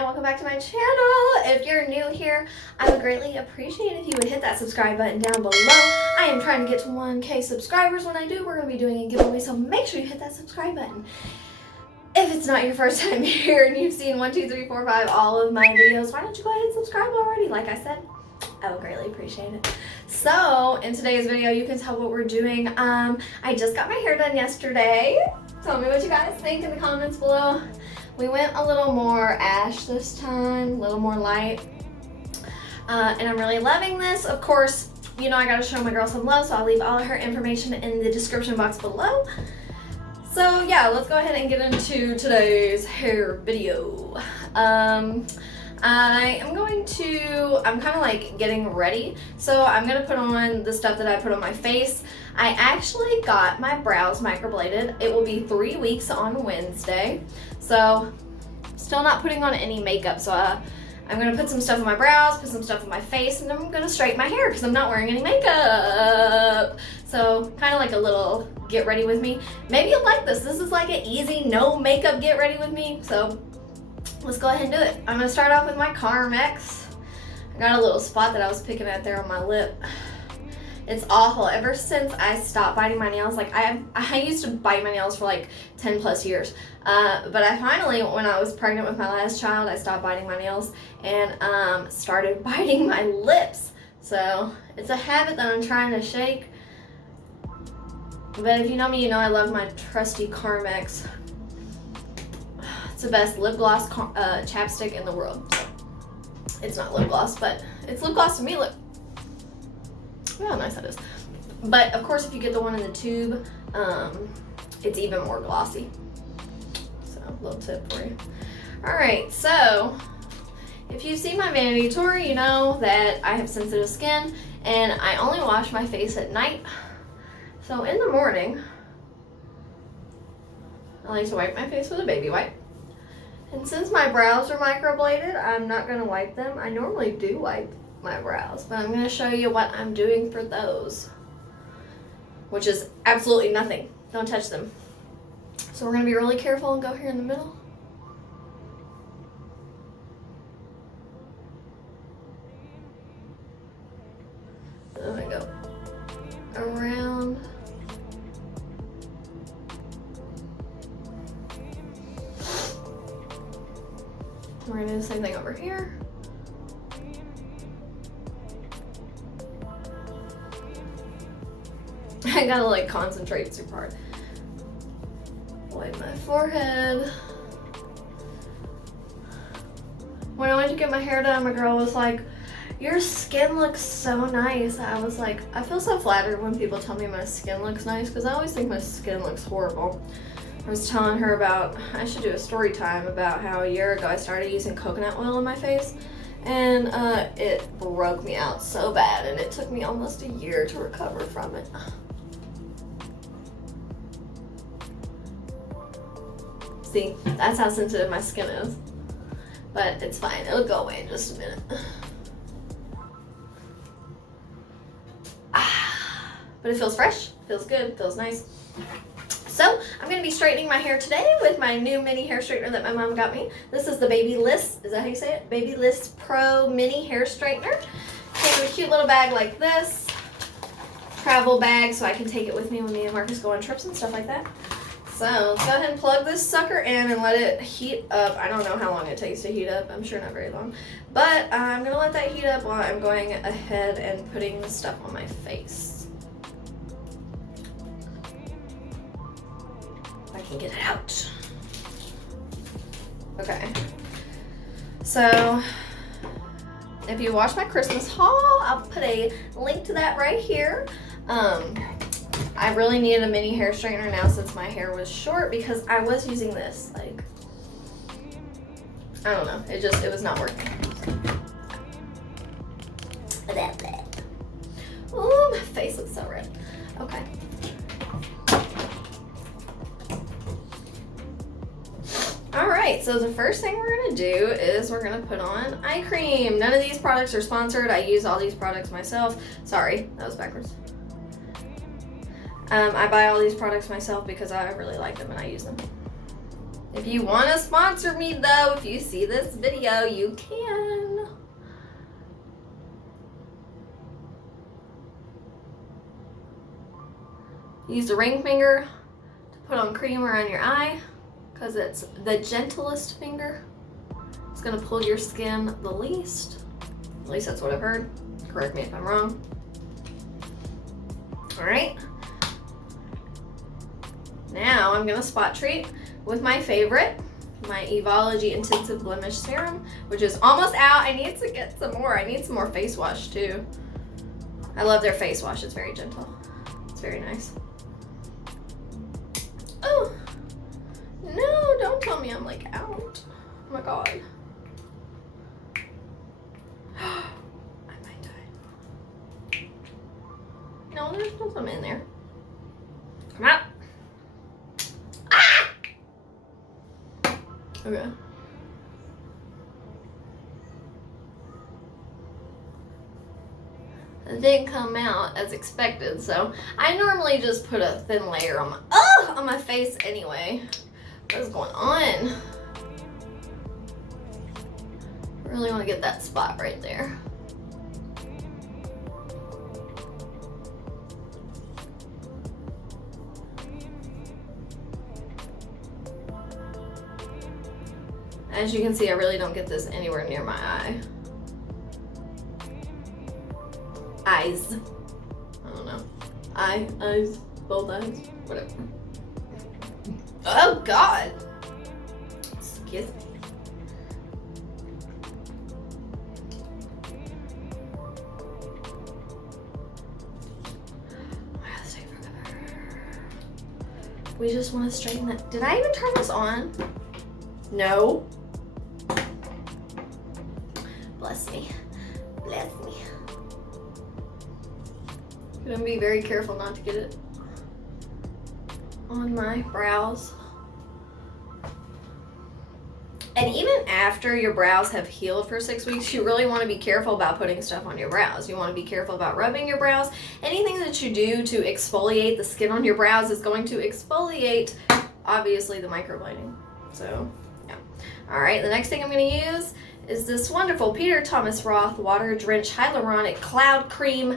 and welcome back to my channel. If you're new here, I would greatly appreciate if you would hit that subscribe button down below. I am trying to get to 1K subscribers. When I do, we're going to be doing a giveaway, so make sure you hit that subscribe button. If it's not your first time here and you've seen 1, 2, 3, 4, 5 all of my videos, why don't you go ahead and subscribe already? Like I said, I would greatly appreciate it. So in today's video, you can tell what we're doing. I just got my hair done yesterday. Tell me what you guys think in the comments below. We went a little more ash this time, a little more light. And I'm really loving this. Of course, you know I gotta show my girl some love, so I'll leave all of her information in the description box below. So yeah, let's go ahead and get into today's hair video. I'm kind of like getting ready. So I'm gonna put on the stuff that I put on my face. I actually got my brows microbladed. It will be 3 weeks on Wednesday. So still not putting on any makeup. So I'm gonna put some stuff on my brows, put some stuff on my face, and then I'm gonna straighten my hair because I'm not wearing any makeup. So kind of like a little get ready with me. Maybe you'll like this. This is like an easy, no makeup get ready with me. So let's go ahead and do it. I'm gonna start off with my Carmex. I got a little spot that I was picking at there on my lip. It's awful. Ever since I stopped biting my nails, like I used to bite my nails for like 10 plus years. But I finally, when I was pregnant with my last child, I stopped biting my nails and started biting my lips. So it's a habit that I'm trying to shake. But if you know me, you know I love my trusty Carmex. It's the best lip gloss chapstick in the world. It's not lip gloss, but it's lip gloss to me. Look. Look how nice that is. But of course, if you get the one in the tube, it's even more glossy. So, a little tip for you. All right, so if you see my vanity tour, you know that I have sensitive skin and I only wash my face at night. So in the morning, I like to wipe my face with a baby wipe. And since my brows are microbladed, I'm not gonna wipe them. I normally do wipe my brows, but I'm gonna show you what I'm doing for those, which is absolutely nothing. Don't touch them. So we're gonna be really careful and go here in the middle. Then I go around. We're gonna do the same thing over here. I gotta like concentrate super hard. Wipe my forehead. When I went to get my hair done, my girl was like, "Your skin looks so nice." I was like, I feel so flattered when people tell me my skin looks nice because I always think my skin looks horrible. I was telling her about, I should do a story time about how a year ago I started using coconut oil on my face and it broke me out so bad and it took me almost a year to recover from it. See, that's how sensitive my skin is. But it's fine, it'll go away in just a minute. But it feels fresh, feels good, feels nice. So I'm going to be straightening my hair today with my new mini hair straightener that my mom got me. This is the BaBylissPRO, is that how you say it? BaBylissPRO mini hair straightener. Came in a cute little bag like this. Travel bag so I can take it with me when me and Marcus go on trips and stuff like that. So let's go ahead and plug this sucker in and let it heat up. I don't know how long it takes to heat up. I'm sure not very long. But I'm going to let that heat up while I'm going ahead and putting the stuff on my face. Get it out. Okay. So if you watch my Christmas haul, I'll put a link to that right here. I really needed a mini hair straightener now since my hair was short because I was using this. Like, I don't know. It was not working. Ooh, my face looks so red. Okay. Alright, so the first thing we're going to do is we're going to put on eye cream. None of these products are sponsored. I use all these products myself. Sorry, that was backwards. I buy all these products myself because I really like them and I use them. If you want to sponsor me though, if you see this video, you can. Use the ring finger to put on cream around your eye because it's the gentlest finger. It's gonna pull your skin the least. At least that's what I've heard. Correct me if I'm wrong. All right. Now I'm gonna spot treat with my favorite, my Evology Intensive Blemish Serum, which is almost out. I need to get some more. I need some more face wash too. I love their face wash. It's very gentle. It's very nice. Oh, no, don't tell me I'm like out. Oh my God. I might die. No, there's still some in there. Come out. Ah! Okay. It didn't come out as expected, so I normally just put a thin layer on my face anyway. What is going on? I really want to get that spot right there. As you can see, I really don't get this anywhere near my eye. Eyes. I don't know. Eyes, both eyes, whatever. Oh God. Excuse me. We just want to straighten that. Did I even turn this on? No. Bless me. Bless me. I'm gonna be very careful not to get it on my brows. And even after your brows have healed for 6 weeks, you really want to be careful about putting stuff on your brows. You want to be careful about rubbing your brows. Anything that you do to exfoliate the skin on your brows is going to exfoliate, obviously, the microblading. So, yeah. All right, the next thing I'm going to use is this wonderful Peter Thomas Roth Water Drenched Hyaluronic Cloud Cream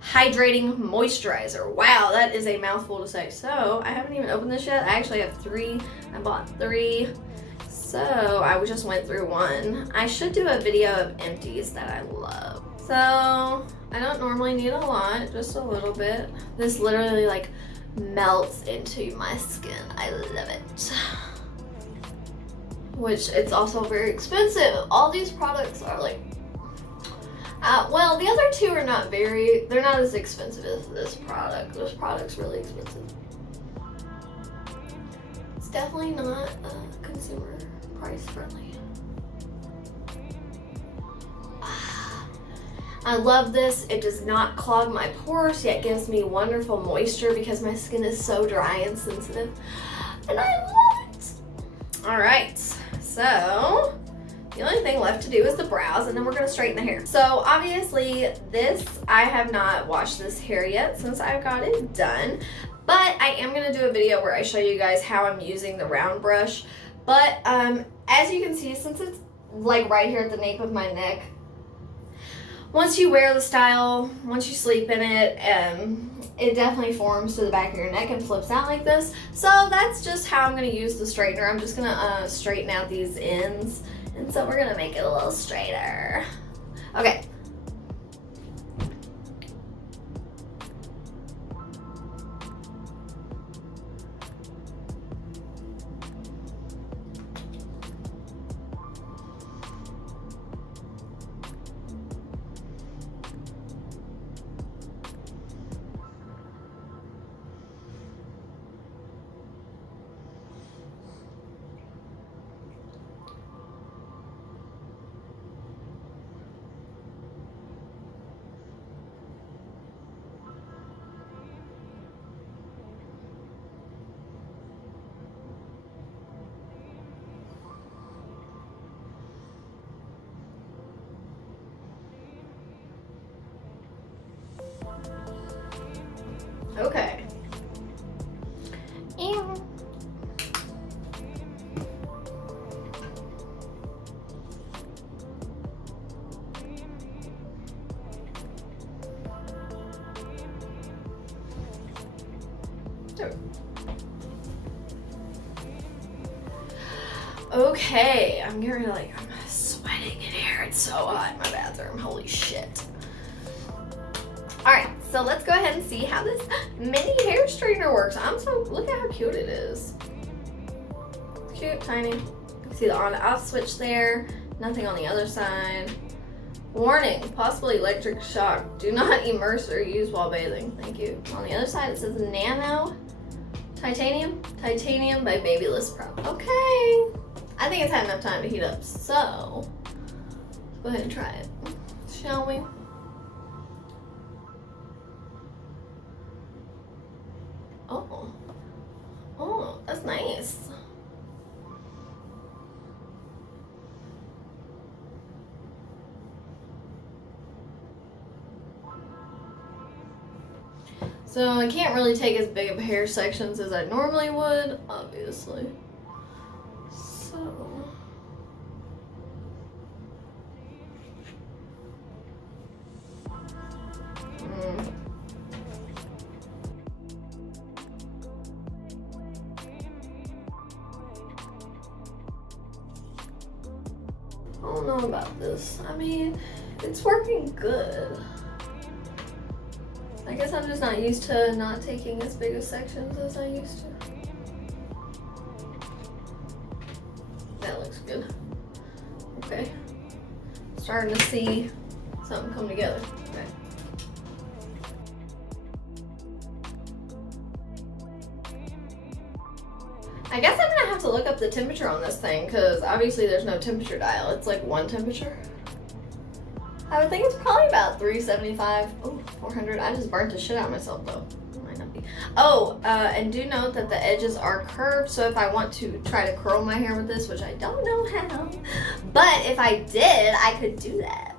Hydrating Moisturizer. Wow, that is a mouthful to say. So, I haven't even opened this yet. I actually have 3. I bought 3. So, I just went through one. I should do a video of empties that I love. So, I don't normally need a lot, just a little bit. This literally like melts into my skin. I love it. Which, it's also very expensive. All these products are like, well, the other two are not they're not as expensive as this product. This product's really expensive. It's definitely not consumer price friendly. I love this. It does not clog my pores, yet gives me wonderful moisture because my skin is so dry and sensitive. And I love it. All right, so the only thing left to do is the brows, and then we're gonna straighten the hair. So obviously this, I have not washed this hair yet since I got it done, but I am gonna do a video where I show you guys how I'm using the round brush. But as you can see, since it's like right here at the nape of my neck, once you wear the style, once you sleep in it, it definitely forms to the back of your neck and flips out like this. So that's just how I'm gonna use the straightener. I'm just gonna straighten out these ends. And so we're gonna make it a little straighter. Okay. Okay. There. Okay, I'm getting like, I'm sweating in here. It's so hot in my bathroom. Holy shit. All right, so let's go ahead and see how this mini hair straightener works. Look at how cute it is. Cute, tiny. You see the on and off switch there. Nothing on the other side. Warning, possible electric shock. Do not immerse or use while bathing. Thank you. On the other side, it says Nano Titanium by BaBylissPRO. Okay. I think it's had enough time to heat up, so let's go ahead and try it, shall we? Oh, that's nice. So I can't really take as big of hair sections as I normally would, obviously. So. I don't know about this. I mean, it's working good. I guess I'm just not used to not taking as big of sections as I used to. That looks good. Okay. Starting to see something come together. Okay. I guess I'm gonna have to look up the temperature on this thing because obviously there's no temperature dial. It's like one temperature. I would think it's probably about 375. Oh, 400. I just burnt the shit out of myself though. Might not be. Oh, and do note that the edges are curved. So if I want to try to curl my hair with this, which I don't know how, but if I did, I could do that.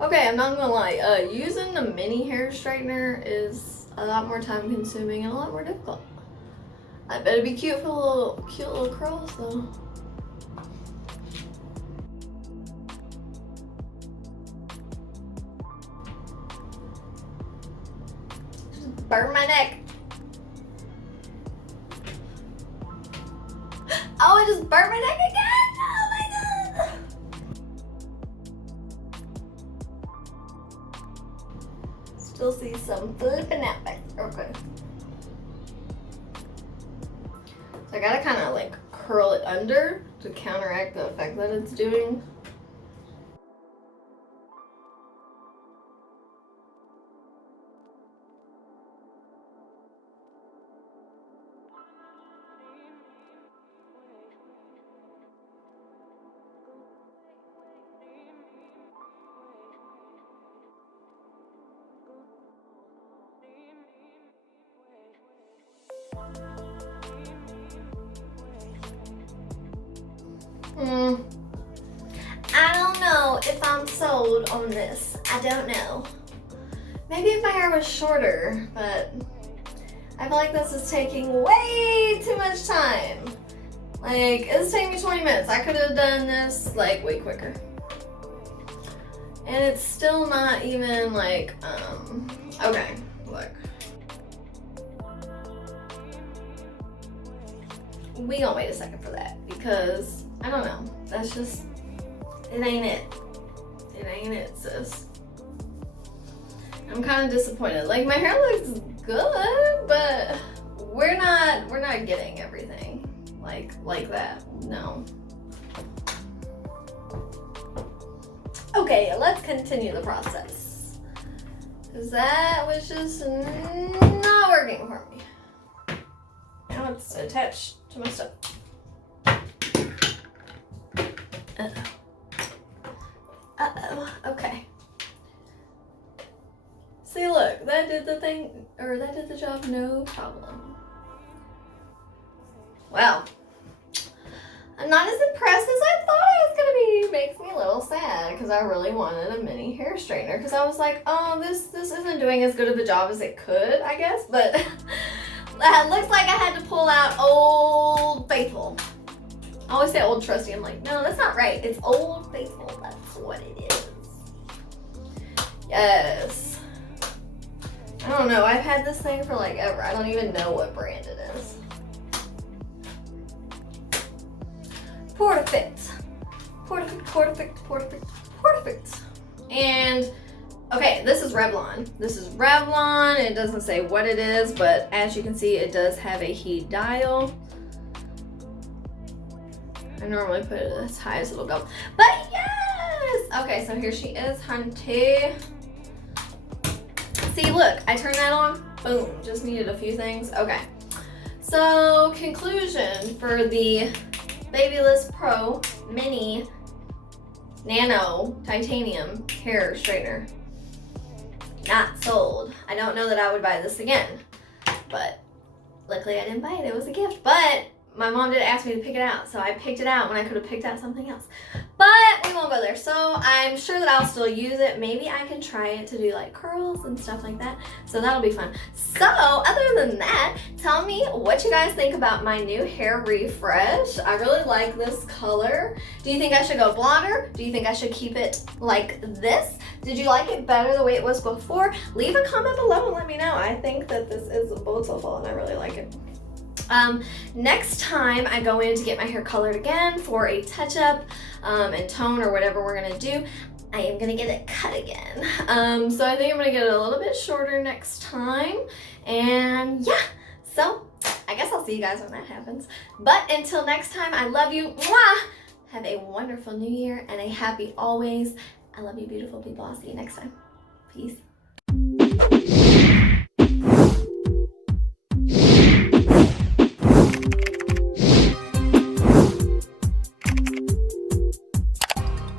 Okay, I'm not gonna lie. Using the mini hair straightener is a lot more time consuming and a lot more difficult. I better be cute for cute little curls though. Just burn my neck. Oh, I just burnt my neck again! Oh my god! Still see some flipping out back there. Okay. I gotta kind of like curl it under to counteract the effect that it's doing. I don't know if I'm sold on this. I don't know. Maybe if my hair was shorter, but I feel like this is taking way too much time. Like, it's taking me 20 minutes. I could have done this like way quicker. And it's still not even like, okay, look. We gonna wait a second for that because I don't know. That's just, it ain't it. It ain't it, sis. I'm kind of disappointed. Like, my hair looks good, but we're not getting everything like that. No. Okay, let's continue the process. Cause that was just not working for me. Now it's attached to my stuff. Uh-oh. Okay. See, look, that did the thing, or that did the job, no problem. Well, I'm not as impressed as I thought I was gonna be. Makes me a little sad because I really wanted a mini hair straightener because I was like, oh, this isn't doing as good of a job as it could, I guess, but it looks like I had to pull out Old Faithful. I always say Old Trusty. I'm like, no, that's not right. It's Old Faithful. That's what it is. Yes. I don't know. I've had this thing for like ever. I don't even know what brand it is. Perfect. Perfect. And okay, this is Revlon. It doesn't say what it is, but as you can see, it does have a heat dial. I normally put it as high as it'll go. But yes! Okay, so here she is, hunty. See, look, I turned that on. Boom, just needed a few things. Okay. So, conclusion for the BaBylissPRO Mini Nano Titanium Hair Straightener. Not sold. I don't know that I would buy this again, but luckily I didn't buy it. It was a gift, but my mom did ask me to pick it out, so I picked it out when I could have picked out something else. But we won't go there. So I'm sure that I'll still use it. Maybe I can try it to do like curls and stuff like that. So that'll be fun. So other than that, tell me what you guys think about my new hair refresh. I really like this color. Do you think I should go blonder? Do you think I should keep it like this? Did you like it better the way it was before? Leave a comment below and let me know. I think that this is beautiful and I really like it. Next time I go in to get my hair colored again for a touch-up and tone or whatever we're gonna do, I am gonna get it cut again. So I think I'm gonna get it a little bit shorter next time. And yeah, so I guess I'll see you guys when that happens. But until next time, I love you. Mwah! Have a wonderful new year and a happy always. I love you, beautiful people. I'll see you next time. Peace.